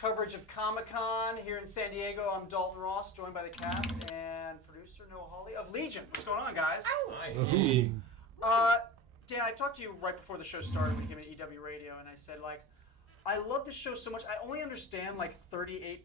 coverage of Comic-Con here in San Diego. I'm Dalton Ross, joined by the cast and producer Noah Hawley of Legion. What's going on, guys? Hi. Dan, I talked to you right before the show started when you came in EW Radio, and I said, like, I love this show so much. I only understand like 38%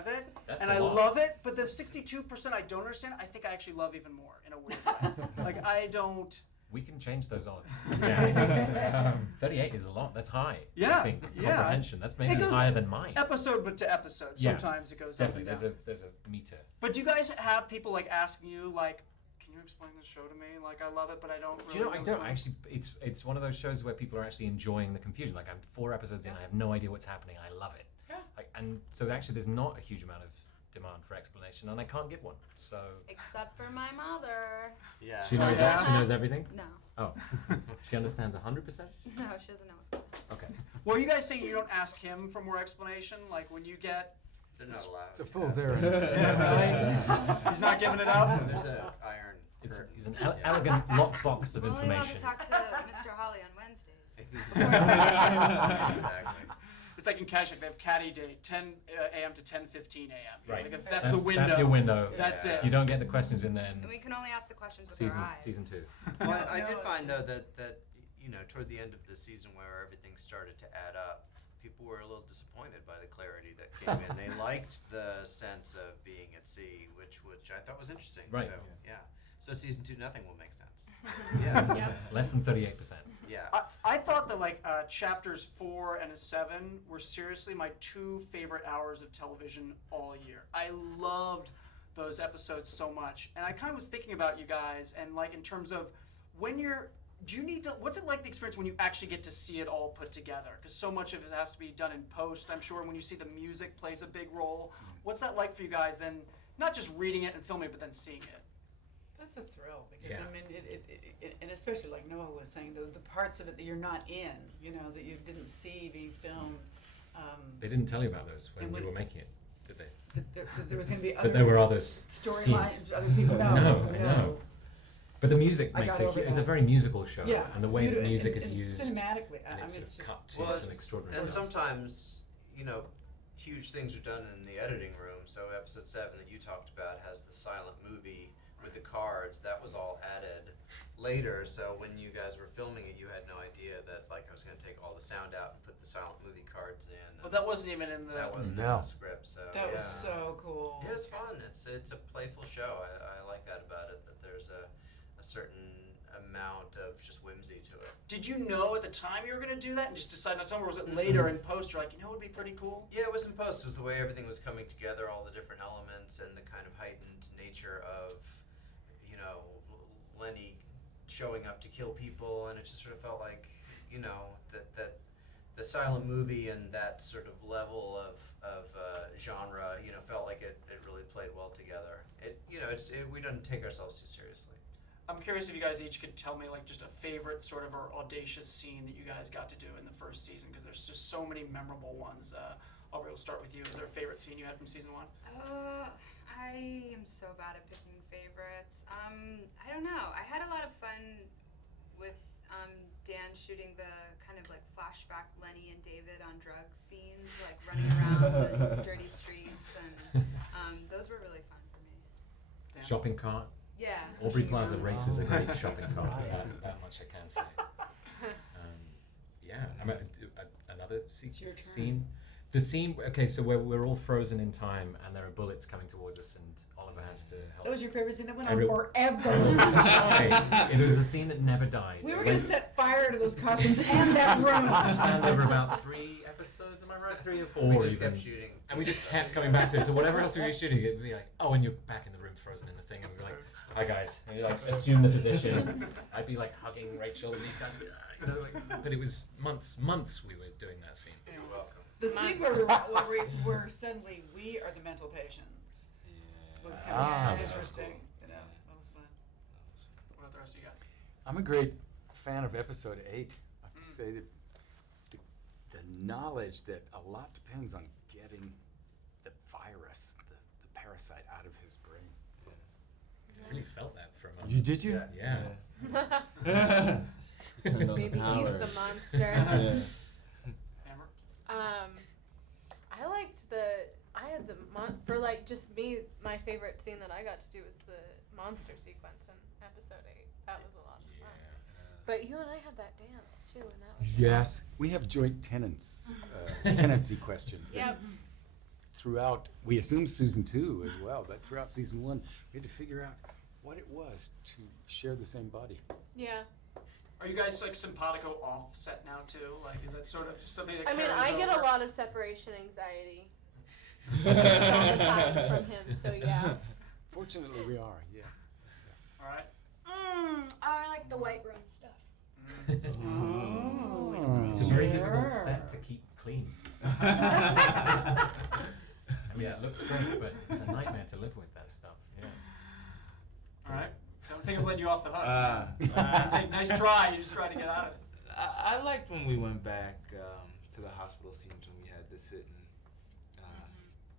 of it, That's and a I lot. love it. But the 62% I don't understand, I think I actually love even more in a weird way. Like I don't. We can change those odds. Yeah. 38 is a lot. That's high. Yeah, I think yeah. comprehension. That's maybe It goes higher than mine. Episode but to episode. Yeah. Sometimes it goes Definitely. up and down. There's a meter. But do you guys have people like asking you like, can you explain this show to me? Like I love it, but I don't really Do you know? I what's don't on." actually. It's one of those shows where people are actually enjoying the confusion. Like I'm 4 episodes in, I have no idea what's happening. I love it. Yeah. Like, and so actually, there's not a huge amount of demand for explanation, and I can't give one. So Except for my mother. Yeah. she knows. Yeah. She knows everything. No. Oh, she understands 100%. No, she doesn't know what's going on. Okay. Well, are you guys saying you don't ask him for more explanation? Like when you get. They're not allowed. It's a fool's errand. Yeah, really? He's not giving it up? There's an iron It's curtain. an elegant lockbox of I'm only allowed to information. talk to Mr. Hawley on Wednesdays. Exactly. It's like in Cash, they have caddy day, 10 a.m. to 10:15 a.m. Right. Like if that's the window. That's your window. That's Yeah. it. If you don't get the questions in, then And we can only ask the questions with our eyes. season 2. Well, I did No. find though that you know toward the end of the season where everything started to add up, people were a little disappointed by the clarity that came in. They liked the sense of being at sea, which I thought was interesting. Right. So yeah. So season 2, nothing will make sense. Yeah. Yep. Less than 38%. Yeah. I thought that like chapters 4 and 7 were seriously my 2 favorite hours of television all year. I loved those episodes so much, and I kind of was thinking about you guys and like in terms of when you're. Do you need to? What's it like the experience when you actually get to see it all put together? Because so much of it has to be done in post. I'm sure when you see the music plays a big role. What's that like for you guys? Then not just reading it and filming it, but then seeing it. That's a thrill because Yeah. I mean, it and especially like Noah was saying, the parts of it that you're not in, you know, that you didn't see being filmed. They didn't tell you about those when And you when- were making it, did they? That there was going to be That there were other other storylines, scenes. other people. No, I know. But the music I makes got it. over It's a that. very musical show, Yeah, and the way that beautiful, music and is used, cinematically. I and mean, it's it's sort of just cut to Well, some extraordinary And stuff. sometimes, you know, huge things are done in the editing room. So episode 7 that you talked about has the silent movie with the cards. That was all added later. So when you guys were filming it, you had no idea that like I was going to take all the sound out and put the silent movie cards in. But that wasn't even in the. That wasn't in No. the script. So that yeah. was so cool. Yeah, it's fun. It's a playful show. I like that about it. That there's a certain amount of just whimsy to it. Did you know at the time you were going to do that and just decide not to? Or was it later in post? You're like, you know, it would be pretty cool. Yeah, it was in post. It was the way everything was coming together, all the different elements, and the kind of heightened nature of, you know, Lenny showing up to kill people, and it just sort of felt like, you know, that the silent movie and that sort of level of genre, you know, felt like it really played well together. We don't take ourselves too seriously. I'm curious if you guys each could tell me like just a favorite sort of or audacious scene that you guys got to do in the first season, because there's just so many memorable ones. Aubrey, we'll start with you. Is there a favorite scene you had from season 1? I am so bad at picking favorites. I don't know. I had a lot of fun with Dan shooting the kind of like flashback Lenny and David on drugs scenes, like running around the dirty streets, and those were really fun for me. Dan? Shopping cart. Yeah. Aubrey pushing Plaza around. race is a great Oh. shopping cart. That much I can say. Yeah, I mean, another It's your turn. scene. The scene. Okay, so we're all frozen in time, and there are bullets coming towards us, and Oliver has to help. That was your favorite scene that went on Every- forever. This is why it was the scene that never died. We were It going to went- set fire to those costumes and that room. It spanned over about 3 episodes. Am I right? 3 or 4. We just even. kept shooting. And we just kept coming back to it. So whatever else we were shooting, it'd be like, oh, and you're back in the room, frozen in the thing, and we'd be like, hi guys, and you like assume the position. I'd be like hugging Rachel, and these guys would, you know, like, but it was months we were doing that scene. You're welcome. The scene where suddenly we are the mental patients was kind Ah, of that was interesting. You know, that was fun. What about the rest of you guys? I'm a great fan of episode 8. I have to say that the knowledge that a lot depends on getting the virus, the parasite out of his brain. I really felt that for a moment. You did you? Yeah. Maybe he's the monster. Amber? I liked just me, my favorite scene that I got to do was the monster sequence in episode 8. That was a lot of fun. But you and I had that dance too, and that was Yes, we have joint tenancy questions. that Yep. Throughout, we assumed season 2 as well, but throughout season 1, we had to figure out what it was to share the same body. Yeah. Are you guys like simpatico offset now too? Like, is that sort of just something that I mean, carries I get a over? lot of separation anxiety just all the time from him, so yeah. Fortunately, we are, yeah. All right. I like the white room stuff. It's a very difficult set to keep clean. I mean, it looks great, but it's a nightmare to live with that stuff. Yeah. All right. Don't think I'm letting you off the hook. Nice try. You just tried to get out of it. I liked when we went back to the hospital scenes when we had to sit and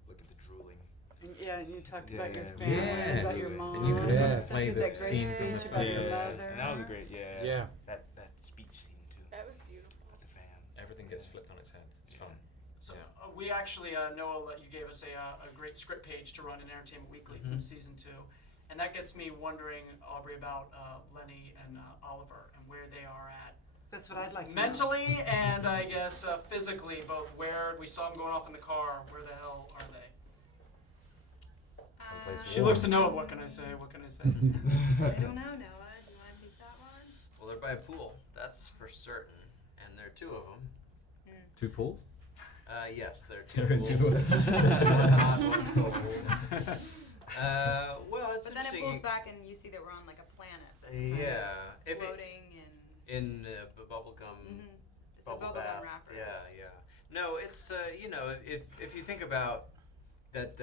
look at the drooling. Yeah, and you talked about your Yeah. family, about Yes. your mom. And you could Yes. play Did the that great scene from the speech about your first mother. And that was a great, Yeah. That speech scene too. That was beautiful. With the fan. Everything gets flipped on its head. It's fun. So Yeah. we actually, Noah, you gave us a great script page to run in Entertainment Weekly from season 2. And that gets me wondering, Aubrey, about Lenny and Oliver and where they are at. That's what I'd like to know. Mentally and I guess physically, both where we saw them going off in the car, where the hell are they? Someplace She warm. looks to Noah, what can I say? What can I say? I don't know, Noah. Do you want to take that one? Well, they're by a pool, that's for certain, and there are 2 of them. 2 pools? Yes, there are There 2 are pools. two. One hot, one cold. Well, it's But then it interesting. pulls back and you see that we're on like a planet that's kind Yeah, if of it, floating and in bubblegum it's a bubble bubblegum bath. wrapper. Yeah. No, it's if you think about that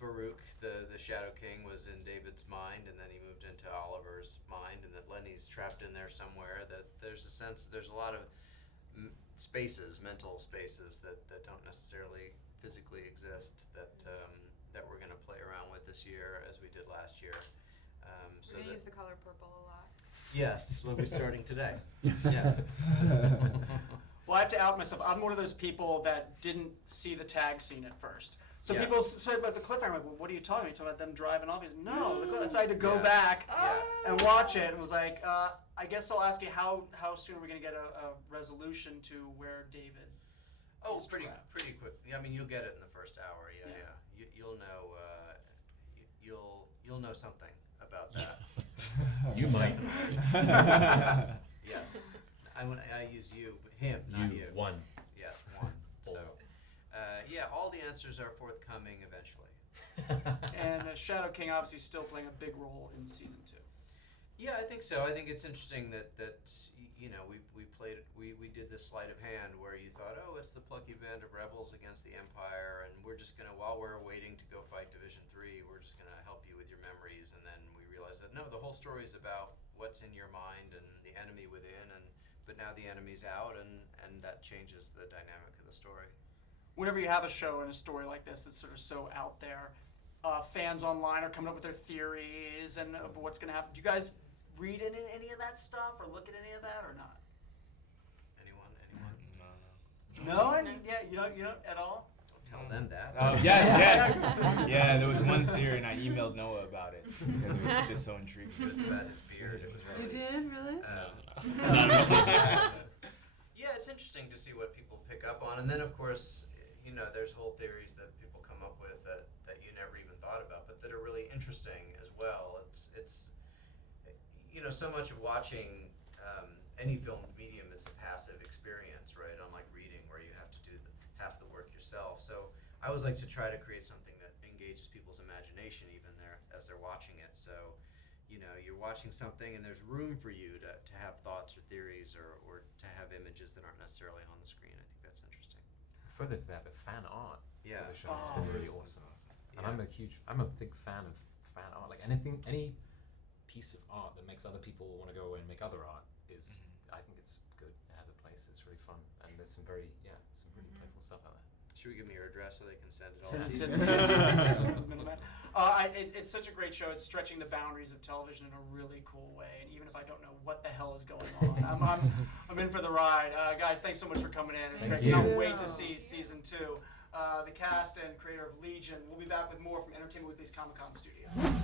Farouk, the Shadow King, was in David's mind, and then he moved into Oliver's mind, and that Lenny's trapped in there somewhere. That there's a sense there's a lot of spaces, mental spaces that don't necessarily physically exist that we're going to play around with this year as we did last year. We're gonna use the color purple a lot. Yes, we'll be starting today. Yeah. Well, I have to out myself. I'm one of those people that didn't see the tag scene at first. So Yeah. people said about the cliffhanger. I'm like, well, what are you talking about? You talking about them driving off? He's no, the cliff. So I had to go Yeah. back Yeah. and watch it. And was like, I guess I'll ask you how soon are we going to get a resolution to where David? Oh, is pretty trapped? quick. I mean, you'll get it in the first hour. Yeah. You'll know. You'll know something about that. You might. Yes. I use you, but him, not you. One. Yes, one. So, All. all the answers are forthcoming eventually. And Shadow King obviously still playing a big role in season 2. Yeah, I think so. I think it's interesting that we did this sleight of hand where you thought, oh, it's the plucky band of rebels against the Empire, and we're just gonna, while we're waiting to go fight Division 3, we're just gonna help you with your memories, and then we realized that no, the whole story is about what's in your mind and the enemy within, but now the enemy's out, and that changes the dynamic of the story. Whenever you have a show and a story like this that's sort of so out there, fans online are coming up with their theories and of what's going to happen. Do you guys read any of that stuff or look at any of that or not? Anyone? No, yeah, you don't at all. Don't tell them that. Yes. Yeah, there was one theory, and I emailed Noah about it because it was just so intriguing. It was about his beard. It was You really. did, really? Yeah, it's interesting to see what people pick up on, and then of course, there's whole theories that people come up with that you never even thought about, but that are really interesting as well. It's so much of watching any filmed medium is a passive experience, right? Unlike reading, where you have to do half the work yourself. So I always like to try to create something that engages people's imagination even there as they're watching it. So you're watching something and there's room for you to have thoughts or theories or to have images that aren't necessarily on the screen. I think that's interesting. Further to that, the fan art Yeah. for the show has been really awesome. And Yeah. I'm a big fan of fan art. Like any piece of art that makes other people want to go away and make other art is, I think it's good. It has a place. It's really fun. And there's some really playful stuff out there. Should we give me your address so they can send it all Send to it you? to Middleman. It's such a great show. It's stretching the boundaries of television in a really cool way. And even if I don't know what the hell is going on, I'm in for the ride. Guys, thanks so much for coming in. It's Thank great. you. Cannot wait to see season 2. the cast and creator of Legion. We'll be back with more from Entertainment Weekly's Comic-Con studio.